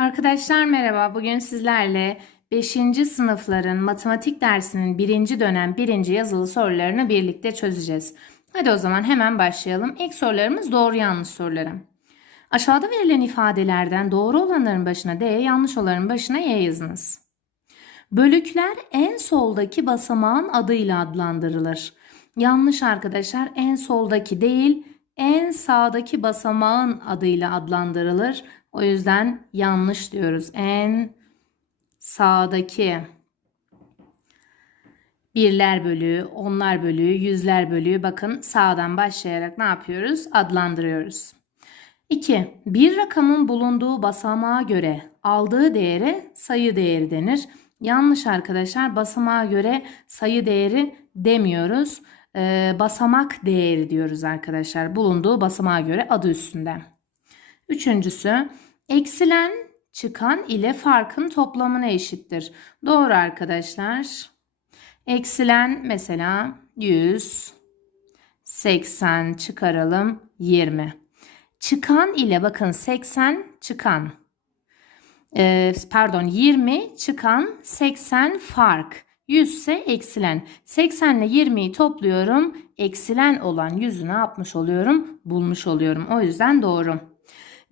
Arkadaşlar merhaba. Bugün sizlerle 5. sınıfların matematik dersinin 1. dönem 1. yazılı sorularını birlikte çözeceğiz. Hadi o zaman hemen başlayalım. İlk sorularımız doğru yanlış soruları. Aşağıda verilen ifadelerden doğru olanların başına D, yanlış olanların başına Y yazınız. Bölükler en soldaki basamağın adıyla adlandırılır. Yanlış arkadaşlar en soldaki değil en sağdaki basamağın adıyla adlandırılır. O yüzden yanlış diyoruz. En sağdaki birler bölüğü, onlar bölüğü, yüzler bölüğü bakın sağdan başlayarak ne yapıyoruz? Adlandırıyoruz. 2. Bir rakamın bulunduğu basamağa göre aldığı değere sayı değeri denir. Yanlış arkadaşlar basamağa göre sayı değeri demiyoruz. Ee, basamak değeri diyoruz arkadaşlar. Bulunduğu basamağa göre adı üstünde. Üçüncüsü eksilen çıkan ile farkın toplamına eşittir. Doğru arkadaşlar. Eksilen mesela 100 80 çıkaralım 20. Çıkan ile bakın 80 çıkan. Ee, pardon 20 çıkan 80 fark. 100 ise eksilen. 80 ile 20'yi topluyorum. Eksilen olan 100'ü ne yapmış oluyorum? Bulmuş oluyorum. O yüzden doğru.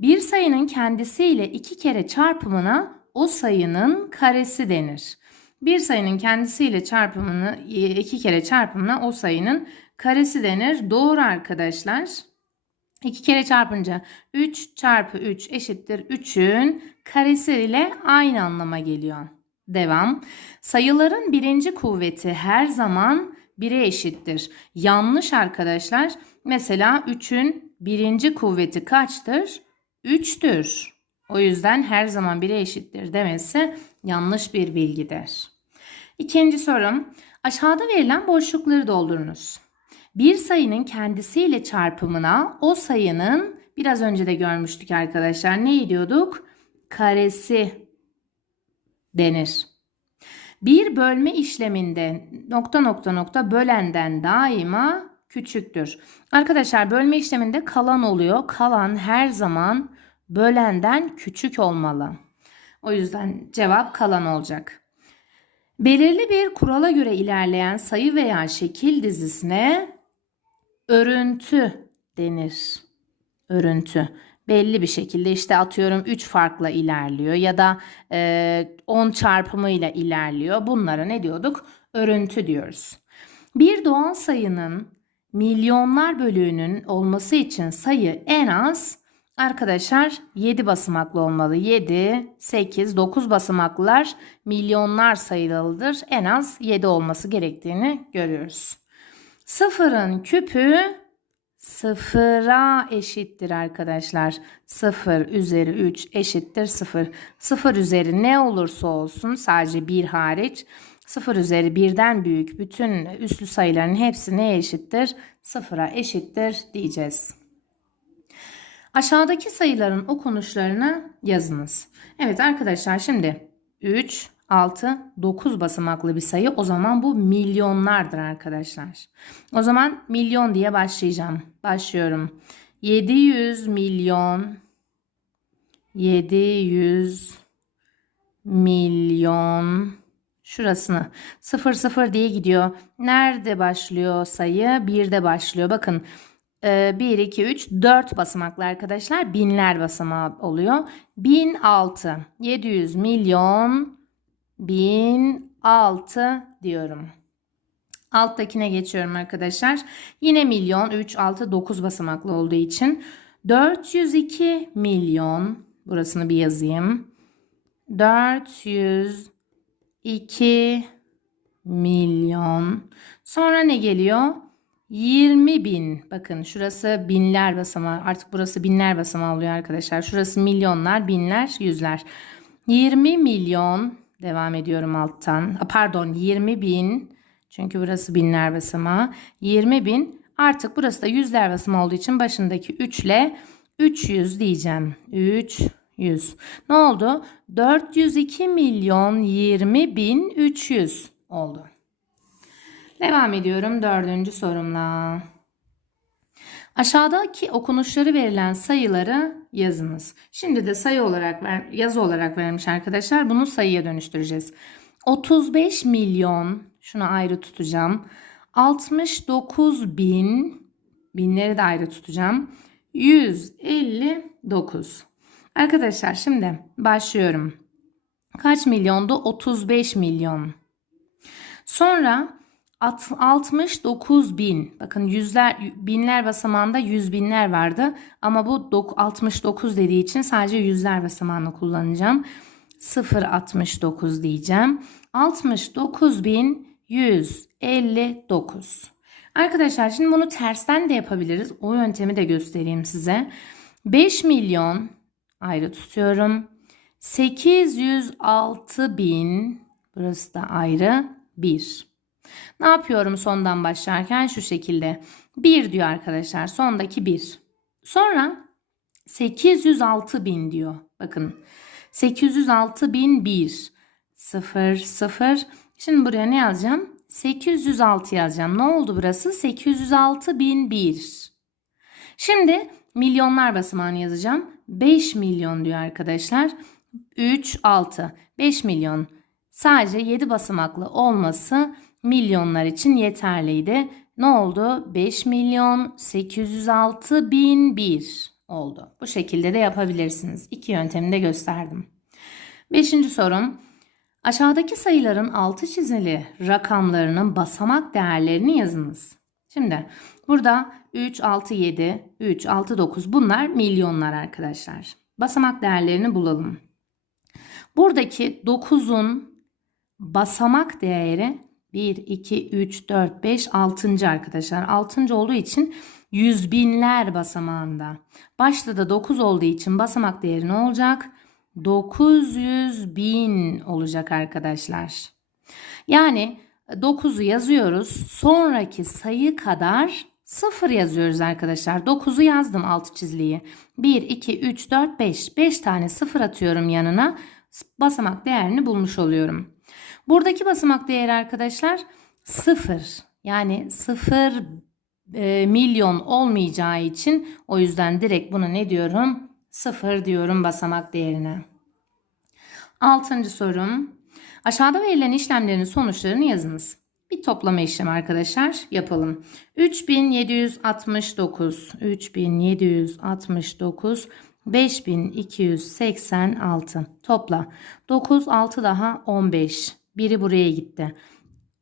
Bir sayının kendisiyle iki kere çarpımına o sayının karesi denir. Bir sayının kendisiyle çarpımını iki kere çarpımına o sayının karesi denir. Doğru arkadaşlar. İki kere çarpınca 3 çarpı 3 eşittir 3'ün karesi ile aynı anlama geliyor. Devam. Sayıların birinci kuvveti her zaman 1'e eşittir. Yanlış arkadaşlar. Mesela 3'ün birinci kuvveti kaçtır? 3'tür. O yüzden her zaman 1'e eşittir demesi yanlış bir bilgidir. İkinci sorum. Aşağıda verilen boşlukları doldurunuz. Bir sayının kendisiyle çarpımına o sayının biraz önce de görmüştük arkadaşlar. Ne diyorduk? Karesi denir. Bir bölme işleminde nokta nokta nokta bölenden daima küçüktür. Arkadaşlar bölme işleminde kalan oluyor. Kalan her zaman bölenden küçük olmalı. O yüzden cevap kalan olacak. Belirli bir kurala göre ilerleyen sayı veya şekil dizisine örüntü denir. Örüntü. Belli bir şekilde işte atıyorum 3 farkla ilerliyor ya da e, 10 çarpımıyla ilerliyor. Bunlara ne diyorduk? Örüntü diyoruz. Bir doğal sayının milyonlar bölüğünün olması için sayı en az arkadaşlar 7 basamaklı olmalı. 7, 8, 9 basamaklılar milyonlar sayılıdır. En az 7 olması gerektiğini görüyoruz. Sıfırın küpü sıfıra eşittir arkadaşlar. Sıfır üzeri 3 eşittir sıfır. Sıfır üzeri ne olursa olsun sadece bir hariç 0 üzeri birden büyük bütün üslü sayıların hepsi neye eşittir? Sıfıra eşittir diyeceğiz. Aşağıdaki sayıların okunuşlarını yazınız. Evet arkadaşlar şimdi 3, 6, 9 basamaklı bir sayı. O zaman bu milyonlardır arkadaşlar. O zaman milyon diye başlayacağım. Başlıyorum. 700 milyon 700 milyon şurasını 0 0 diye gidiyor. Nerede başlıyor sayı? 1'de başlıyor. Bakın 1, 2, 3, 4 basamaklı arkadaşlar. Binler basamağı oluyor. 1006, 700 milyon, 1006 diyorum. Alttakine geçiyorum arkadaşlar. Yine milyon 3, 6, 9 basamaklı olduğu için 402 milyon burasını bir yazayım. 402 milyon. Sonra ne geliyor? 20 bin. Bakın şurası binler basamağı. Artık burası binler basamağı oluyor arkadaşlar. Şurası milyonlar, binler, yüzler. 20 milyon. Devam ediyorum alttan. Pardon 20 bin. Çünkü burası binler basamağı. 20 bin. Artık burası da yüzler basamağı olduğu için başındaki 3 ile 300 diyeceğim. 300. Ne oldu? 402 milyon 20 bin 300 oldu. Devam ediyorum dördüncü sorumla. Aşağıdaki okunuşları verilen sayıları yazınız. Şimdi de sayı olarak ver, yazı olarak vermiş arkadaşlar. Bunu sayıya dönüştüreceğiz. 35 milyon şunu ayrı tutacağım. 69 bin binleri de ayrı tutacağım. 159. Arkadaşlar şimdi başlıyorum. Kaç milyondu? 35 milyon. Sonra 69 bin. Bakın yüzler, binler basamağında yüz binler vardı. Ama bu dok- 69 dediği için sadece yüzler basamağını kullanacağım. 0.69 diyeceğim. 69 bin 159. Arkadaşlar şimdi bunu tersten de yapabiliriz. O yöntemi de göstereyim size. 5 milyon ayrı tutuyorum. 806 bin burası da ayrı 1. Ne yapıyorum sondan başlarken şu şekilde. 1 diyor arkadaşlar. Sondaki 1. Sonra 806 bin diyor. Bakın 806 bin 1. 0 0. Şimdi buraya ne yazacağım? 806 yazacağım. Ne oldu burası? 806 bin 1. Şimdi milyonlar basamağını yazacağım. 5 milyon diyor arkadaşlar. 3 6. 5 milyon. Sadece 7 basamaklı olması milyonlar için yeterliydi. Ne oldu? 5 milyon 806 bin 1 oldu. Bu şekilde de yapabilirsiniz. İki yöntemi de gösterdim. Beşinci sorum. Aşağıdaki sayıların altı çizili rakamlarının basamak değerlerini yazınız. Şimdi burada 3, 6, 7, 3, 6, 9 bunlar milyonlar arkadaşlar. Basamak değerlerini bulalım. Buradaki 9'un basamak değeri 1, 2, 3, 4, 5, 6. arkadaşlar. 6. olduğu için yüz binler basamağında. Başta da 9 olduğu için basamak değeri ne olacak? 900 bin olacak arkadaşlar. Yani 9'u yazıyoruz. Sonraki sayı kadar 0 yazıyoruz arkadaşlar. 9'u yazdım alt çiziliyi. 1, 2, 3, 4, 5. 5 tane 0 atıyorum yanına. Basamak değerini bulmuş oluyorum. Buradaki basamak değeri arkadaşlar 0. Yani 0 e, milyon olmayacağı için o yüzden direkt bunu ne diyorum? 0 diyorum basamak değerine. Altıncı sorum. Aşağıda verilen işlemlerin sonuçlarını yazınız. Bir toplama işlemi arkadaşlar yapalım. 3769, 3769, 5286 topla. 9, 6 daha 15. Biri buraya gitti.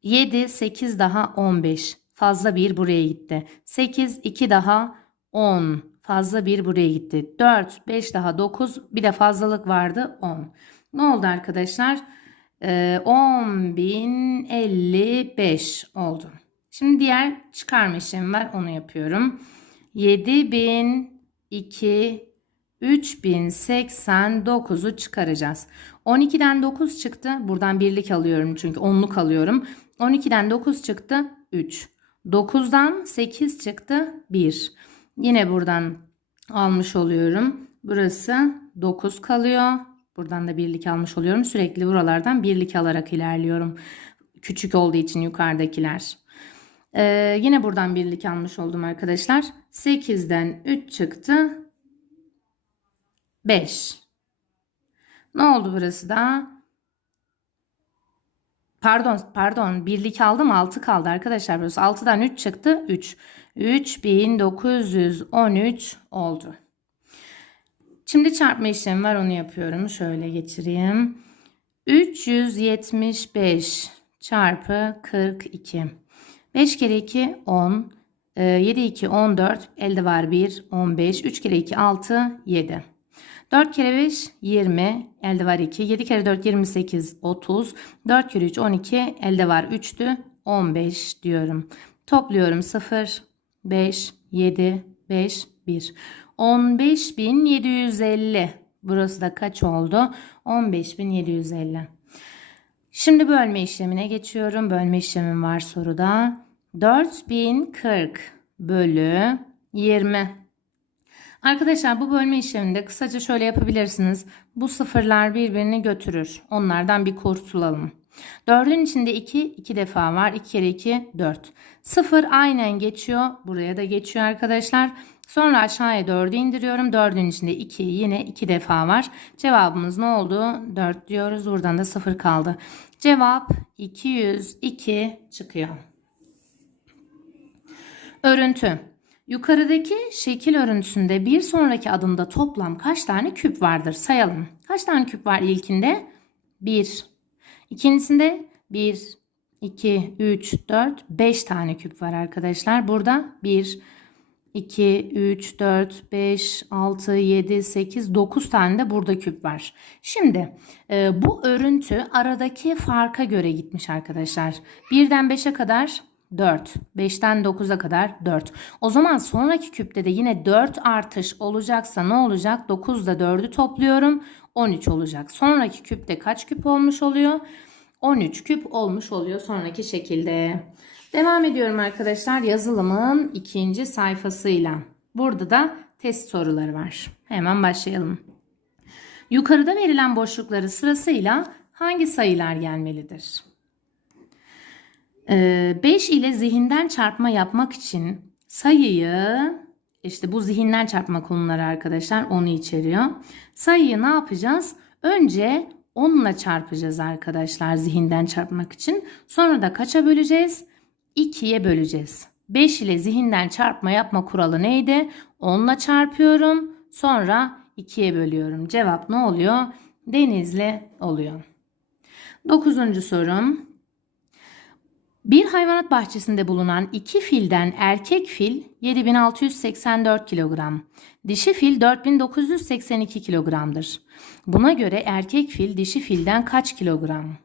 7, 8 daha 15. Fazla bir buraya gitti. 8, 2 daha 10. Fazla bir buraya gitti. 4, 5 daha 9. Bir de fazlalık vardı 10. Ne oldu arkadaşlar? Ee, 10.055 oldu. Şimdi diğer çıkarma işlemi var. Onu yapıyorum. 7002 3089'u çıkaracağız. 12'den 9 çıktı. Buradan birlik alıyorum çünkü onluk alıyorum. 12'den 9 çıktı 3. 9'dan 8 çıktı 1. Yine buradan almış oluyorum. Burası 9 kalıyor. Buradan da birlik almış oluyorum. Sürekli buralardan birlik alarak ilerliyorum. Küçük olduğu için yukarıdakiler. Ee, yine buradan birlik almış oldum arkadaşlar. 8'den 3 çıktı. 5. Ne oldu burası da? Pardon, pardon. Birlik aldım 6 kaldı arkadaşlar. Burası 6'dan 3 çıktı. 3. 3913 oldu. Şimdi çarpma işlemi var onu yapıyorum. Şöyle geçireyim. 375 çarpı 42. 5 kere 2 10. 7 2 14. Elde var 1 15. 3 kere 2 6 7. 4 kere 5 20 elde var 2. 7 kere 4 28 30. 4 kere 3 12 elde var 3'tü 15 diyorum. Topluyorum 0 5 7 5 1. 15750. Burası da kaç oldu? 15750. Şimdi bölme işlemine geçiyorum. Bölme işlemim var soruda. 4040 bölü 20. Arkadaşlar bu bölme kısaca şöyle yapabilirsiniz. Bu sıfırlar birbirini götürür. Onlardan bir kurtulalım. 4'ün içinde 2, 2 defa var. 2 kere 2, 4. 0 aynen geçiyor. Buraya da geçiyor arkadaşlar. Sonra aşağıya 4'ü indiriyorum. 4'ün içinde 2 yine 2 defa var. Cevabımız ne oldu? 4 diyoruz. Buradan da 0 kaldı. Cevap 202 çıkıyor. Örüntü. Yukarıdaki şekil örüntüsünde bir sonraki adımda toplam kaç tane küp vardır? Sayalım. Kaç tane küp var ilkinde? 1. İkincisinde 1, 2, 3, 4, 5 tane küp var arkadaşlar. Burada 1, 2, 3, 4, 5, 6, 7, 8, 9 tane de burada küp var. Şimdi e, bu örüntü aradaki farka göre gitmiş arkadaşlar. 1'den 5'e kadar 4. 5'ten 9'a kadar 4. O zaman sonraki küpte de yine 4 artış olacaksa ne olacak? 9'da 4'ü topluyorum. 13 olacak. Sonraki küpte kaç küp olmuş oluyor? 13 küp olmuş oluyor sonraki şekilde. Devam ediyorum arkadaşlar yazılımın ikinci sayfasıyla. Burada da test soruları var. Hemen başlayalım. Yukarıda verilen boşlukları sırasıyla hangi sayılar gelmelidir? 5 ile zihinden çarpma yapmak için sayıyı işte bu zihinden çarpma konuları arkadaşlar onu içeriyor. Sayıyı ne yapacağız? Önce 10 ile çarpacağız arkadaşlar zihinden çarpmak için. Sonra da kaça böleceğiz? 2'ye böleceğiz. 5 ile zihinden çarpma yapma kuralı neydi? 10 ile çarpıyorum. Sonra 2'ye bölüyorum. Cevap ne oluyor? Denizli oluyor. Dokuzuncu sorum. Bir hayvanat bahçesinde bulunan iki filden erkek fil 7684 kilogram, dişi fil 4982 kilogramdır. Buna göre erkek fil dişi filden kaç kilogram?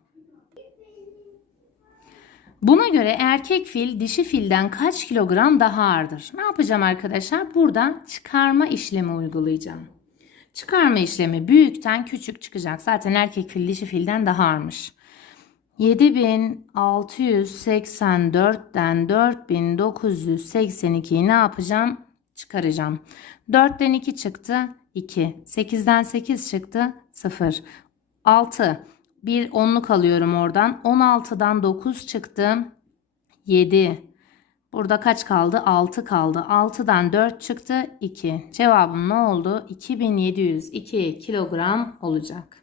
Buna göre erkek fil dişi filden kaç kilogram daha ağırdır? Ne yapacağım arkadaşlar? Burada çıkarma işlemi uygulayacağım. Çıkarma işlemi büyükten küçük çıkacak. Zaten erkek fil dişi filden daha ağırmış. 7684'ten 4982'yi ne yapacağım? Çıkaracağım. 4'ten 2 çıktı 2. 8'den 8 çıktı 0. 6. Bir onluk alıyorum oradan. 16'dan 9 çıktı 7. Burada kaç kaldı? 6 kaldı. 6'dan 4 çıktı 2. Cevabım ne oldu? 2702 kilogram olacak.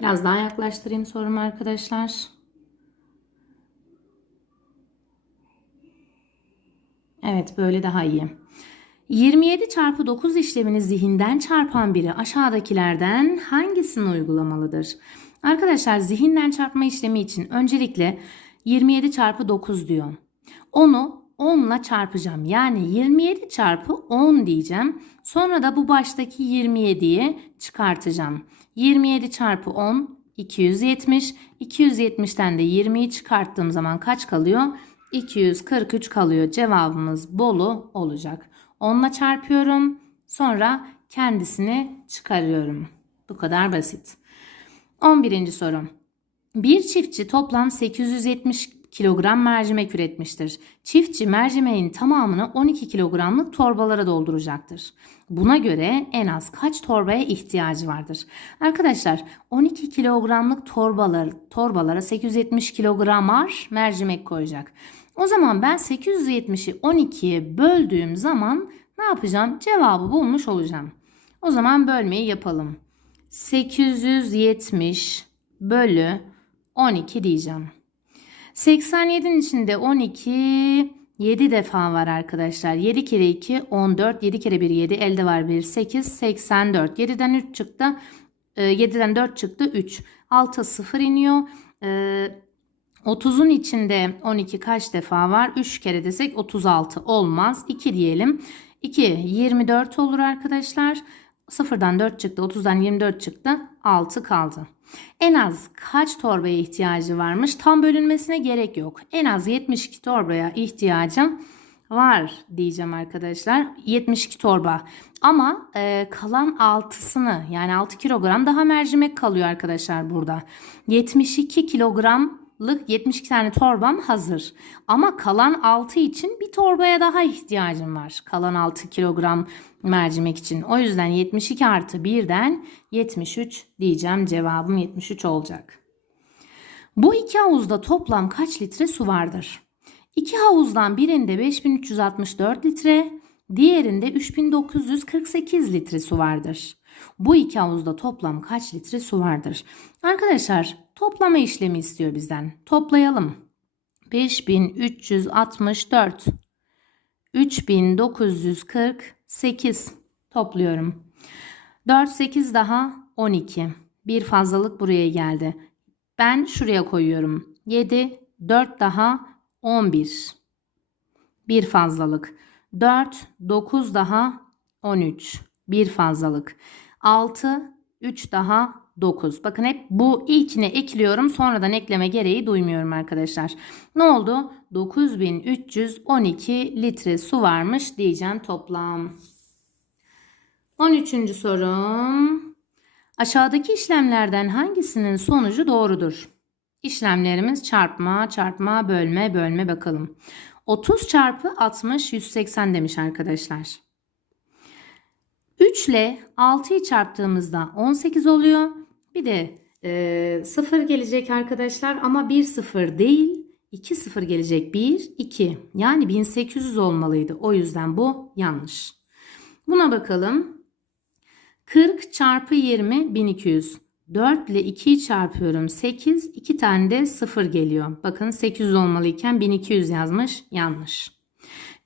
Biraz daha yaklaştırayım sorumu arkadaşlar. Evet böyle daha iyi. 27 çarpı 9 işlemini zihinden çarpan biri aşağıdakilerden hangisini uygulamalıdır? Arkadaşlar zihinden çarpma işlemi için öncelikle 27 çarpı 9 diyor. Onu 10 ile çarpacağım. Yani 27 çarpı 10 diyeceğim. Sonra da bu baştaki 27'yi çıkartacağım. 27 çarpı 10 270. 270'ten de 20'yi çıkarttığım zaman kaç kalıyor? 243 kalıyor. Cevabımız Bolu olacak. 10 ile çarpıyorum. Sonra kendisini çıkarıyorum. Bu kadar basit. 11. soru. Bir çiftçi toplam 870 kilogram mercimek üretmiştir. Çiftçi mercimeğin tamamını 12 kilogramlık torbalara dolduracaktır. Buna göre en az kaç torbaya ihtiyacı vardır? Arkadaşlar 12 kilogramlık torbalar, torbalara 870 kilogramar mercimek koyacak. O zaman ben 870'i 12'ye böldüğüm zaman ne yapacağım? Cevabı bulmuş olacağım. O zaman bölmeyi yapalım. 870 bölü 12 diyeceğim. 87'nin içinde 12 7 defa var arkadaşlar. 7 kere 2 14. 7 kere 1 7. Elde var 1 8 84. 7'den 3 çıktı. 7'den 4 çıktı 3. 6 0 iniyor. 30'un içinde 12 kaç defa var? 3 kere desek 36 olmaz. 2 diyelim. 2 24 olur arkadaşlar. 0'dan 4 çıktı. 30'dan 24 çıktı. 6 kaldı. En az kaç torbaya ihtiyacı varmış? Tam bölünmesine gerek yok. En az 72 torbaya ihtiyacım var diyeceğim arkadaşlar. 72 torba. Ama e, kalan 6'sını yani 6 kilogram daha mercimek kalıyor arkadaşlar burada. 72 kilogramlık 72 tane torbam hazır. Ama kalan 6 için bir torbaya daha ihtiyacım var. Kalan 6 kilogram mercimek için. O yüzden 72 artı 1'den 73 diyeceğim. Cevabım 73 olacak. Bu iki havuzda toplam kaç litre su vardır? İki havuzdan birinde 5364 litre, Diğerinde 3948 litre su vardır. Bu iki havuzda toplam kaç litre su vardır? Arkadaşlar toplama işlemi istiyor bizden. Toplayalım. 5364 3948 topluyorum. 4 8 daha 12. Bir fazlalık buraya geldi. Ben şuraya koyuyorum. 7 4 daha 11. Bir fazlalık. 4 9 daha 13. Bir fazlalık. 6 3 daha 9. Bakın hep bu ilkine ekliyorum. Sonradan ekleme gereği duymuyorum arkadaşlar. Ne oldu? 9312 litre su varmış diyeceğim toplam. 13. sorum. Aşağıdaki işlemlerden hangisinin sonucu doğrudur? İşlemlerimiz çarpma, çarpma, bölme, bölme bakalım. 30 çarpı 60 180 demiş arkadaşlar. 3 ile 6'yı çarptığımızda 18 oluyor. Bir de e, 0 gelecek arkadaşlar ama 1 0 değil 2 0 gelecek 1 2 yani 1800 olmalıydı. O yüzden bu yanlış. Buna bakalım. 40 çarpı 20 1200. 4 ile 2'yi çarpıyorum 8. 2 tane de 0 geliyor. Bakın 800 olmalıyken 1200 yazmış. Yanlış.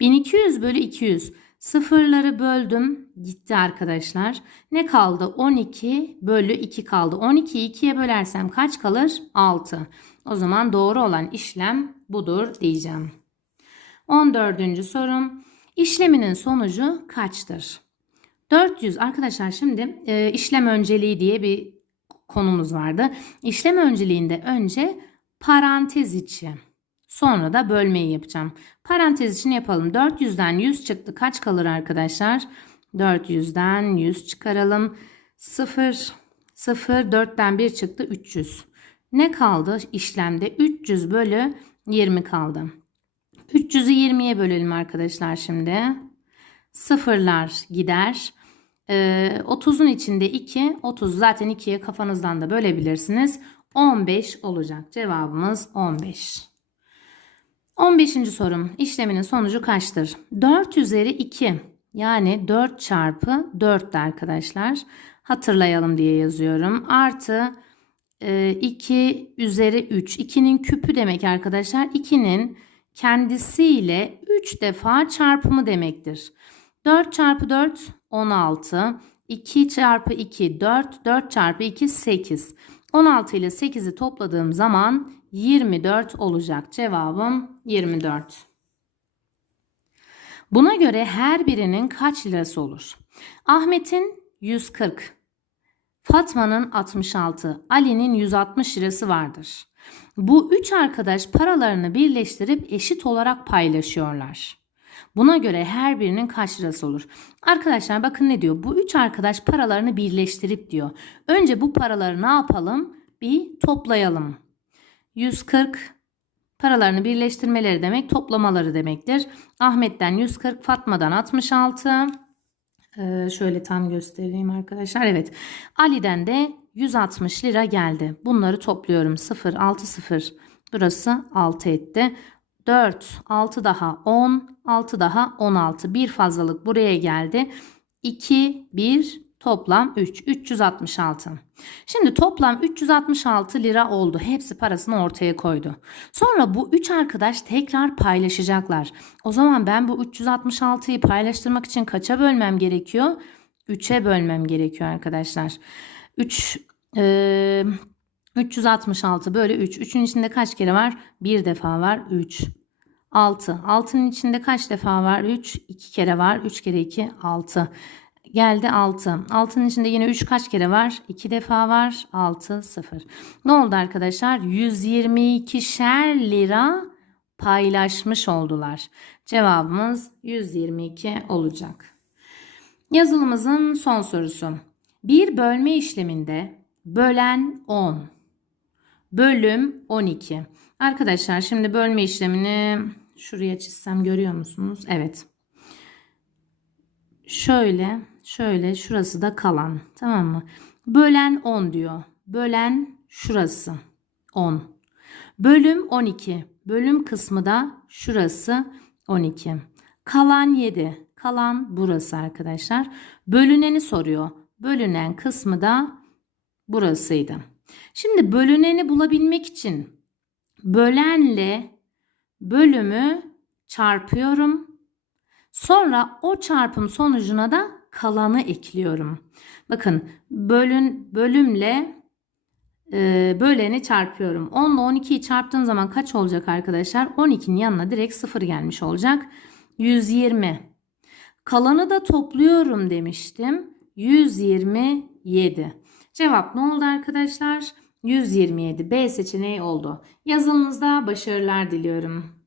1200 bölü 200. Sıfırları böldüm. Gitti arkadaşlar. Ne kaldı? 12 bölü 2 kaldı. 12'yi 2'ye bölersem kaç kalır? 6. O zaman doğru olan işlem budur diyeceğim. 14. sorum. İşleminin sonucu kaçtır? 400 arkadaşlar şimdi e, işlem önceliği diye bir konumuz vardı. İşlem önceliğinde önce parantez içi sonra da bölmeyi yapacağım. Parantez için yapalım. 400'den 100 çıktı. Kaç kalır arkadaşlar? 400'den 100 çıkaralım. 0 0 4'ten 1 çıktı 300. Ne kaldı işlemde? 300 bölü 20 kaldı. 300'ü 20'ye bölelim arkadaşlar şimdi. Sıfırlar gider. Ee, 30'un içinde 2. 30 zaten 2'ye kafanızdan da bölebilirsiniz. 15 olacak. Cevabımız 15. 15. sorum. İşleminin sonucu kaçtır? 4 üzeri 2. Yani 4 çarpı 4 arkadaşlar. Hatırlayalım diye yazıyorum. Artı 2 e, üzeri 3. 2'nin küpü demek arkadaşlar. 2'nin kendisiyle 3 defa çarpımı demektir. 4 çarpı 4 16. 2 çarpı 2 4. 4 çarpı 2 8. 16 ile 8'i topladığım zaman 24 olacak. Cevabım 24. Buna göre her birinin kaç lirası olur? Ahmet'in 140, Fatma'nın 66, Ali'nin 160 lirası vardır. Bu üç arkadaş paralarını birleştirip eşit olarak paylaşıyorlar. Buna göre her birinin kaç lirası olur? Arkadaşlar bakın ne diyor? Bu üç arkadaş paralarını birleştirip diyor. Önce bu paraları ne yapalım? Bir toplayalım. 140 paralarını birleştirmeleri demek toplamaları demektir. Ahmet'ten 140, Fatma'dan 66. Ee, şöyle tam göstereyim arkadaşlar. Evet. Ali'den de 160 lira geldi. Bunları topluyorum. 0, 6, 0. Burası 6 etti. 4, 6 daha 10, 6 daha 16. Bir fazlalık buraya geldi. 2, 1, Toplam 3. 366. Şimdi toplam 366 lira oldu. Hepsi parasını ortaya koydu. Sonra bu 3 arkadaş tekrar paylaşacaklar. O zaman ben bu 366'yı paylaştırmak için kaça bölmem gerekiyor? 3'e bölmem gerekiyor arkadaşlar. 3 e, 366 bölü 3. 3'ün içinde kaç kere var? Bir defa var. 3. 6. 6'nın içinde kaç defa var? 3. 2 kere var. 3 kere 2 6. Geldi 6. 6'nın içinde yine 3 kaç kere var? 2 defa var. 6 0. Ne oldu arkadaşlar? 122'şer lira paylaşmış oldular. Cevabımız 122 olacak. Yazılımızın son sorusu. Bir bölme işleminde bölen 10, bölüm 12. Arkadaşlar şimdi bölme işlemini şuraya çizsem görüyor musunuz? Evet. Şöyle Şöyle şurası da kalan. Tamam mı? Bölen 10 diyor. Bölen şurası 10. Bölüm 12. Bölüm kısmı da şurası 12. Kalan 7. kalan burası arkadaşlar. Bölüneni soruyor. Bölünen kısmı da burasıydı. Şimdi bölüneni bulabilmek için bölenle bölümü çarpıyorum. Sonra o çarpım sonucuna da kalanı ekliyorum. Bakın bölün bölümle e, böleni çarpıyorum. 10 ile 12'yi çarptığım zaman kaç olacak arkadaşlar? 12'nin yanına direkt 0 gelmiş olacak. 120. Kalanı da topluyorum demiştim. 127. Cevap ne oldu arkadaşlar? 127. B seçeneği oldu. Yazılınızda başarılar diliyorum.